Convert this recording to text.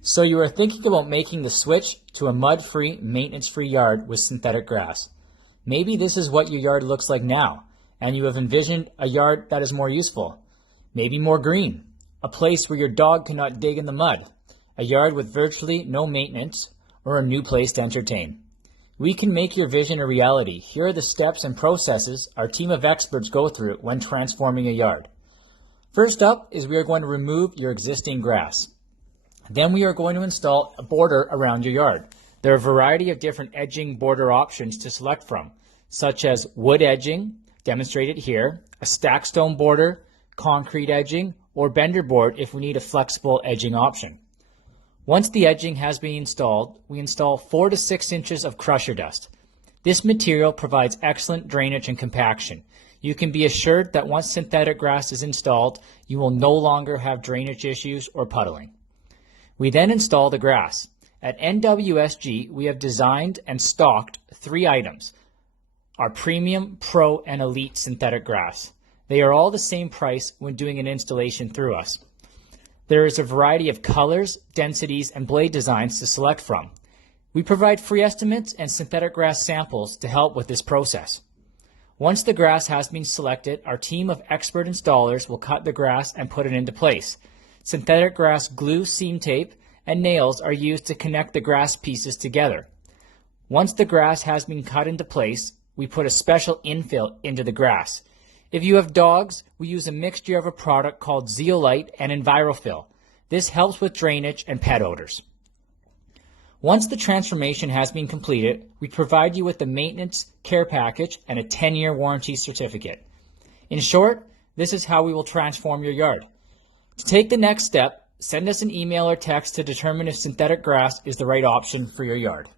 So you are thinking about making the switch to a mud-free, maintenance-free yard with synthetic grass. Maybe this is what your yard looks like now, and you have envisioned a yard that is more useful. Maybe more green, a place where your dog cannot dig in the mud, a yard with virtually no maintenance, or a new place to entertain. We can make your vision a reality. Here are the steps and processes our team of experts go through when transforming a yard. First up is we are going to remove your existing grass. Then we are going to install a border around your yard. There are a variety of different edging border options to select from, such as wood edging, demonstrated here, a stack stone border, concrete edging, or bender board if we need a flexible edging option. Once the edging has been installed, we install 4 to 6 inches of crusher dust. This material provides excellent drainage and compaction. You can be assured that once synthetic grass is installed, you will no longer have drainage issues or puddling. We then install the grass. At NWSG, we have designed and stocked 3 items: our premium, pro, and elite synthetic grass. They are all the same price when doing an installation through us. There is a variety of colors, densities, and blade designs to select from. We provide free estimates and synthetic grass samples to help with this process. Once the grass has been selected, our team of expert installers will cut the grass and put it into place. Synthetic grass glue, seam tape, and nails are used to connect the grass pieces together. Once the grass has been cut into place, we put a special infill into the grass. If you have dogs, we use a mixture of a product called zeolite and EnviroFill. This helps with drainage and pet odors. Once the transformation has been completed, we provide you with the maintenance care package and a 10-year warranty certificate. In short, this is how we will transform your yard. To take the next step, send us an email or text to determine if synthetic grass is the right option for your yard.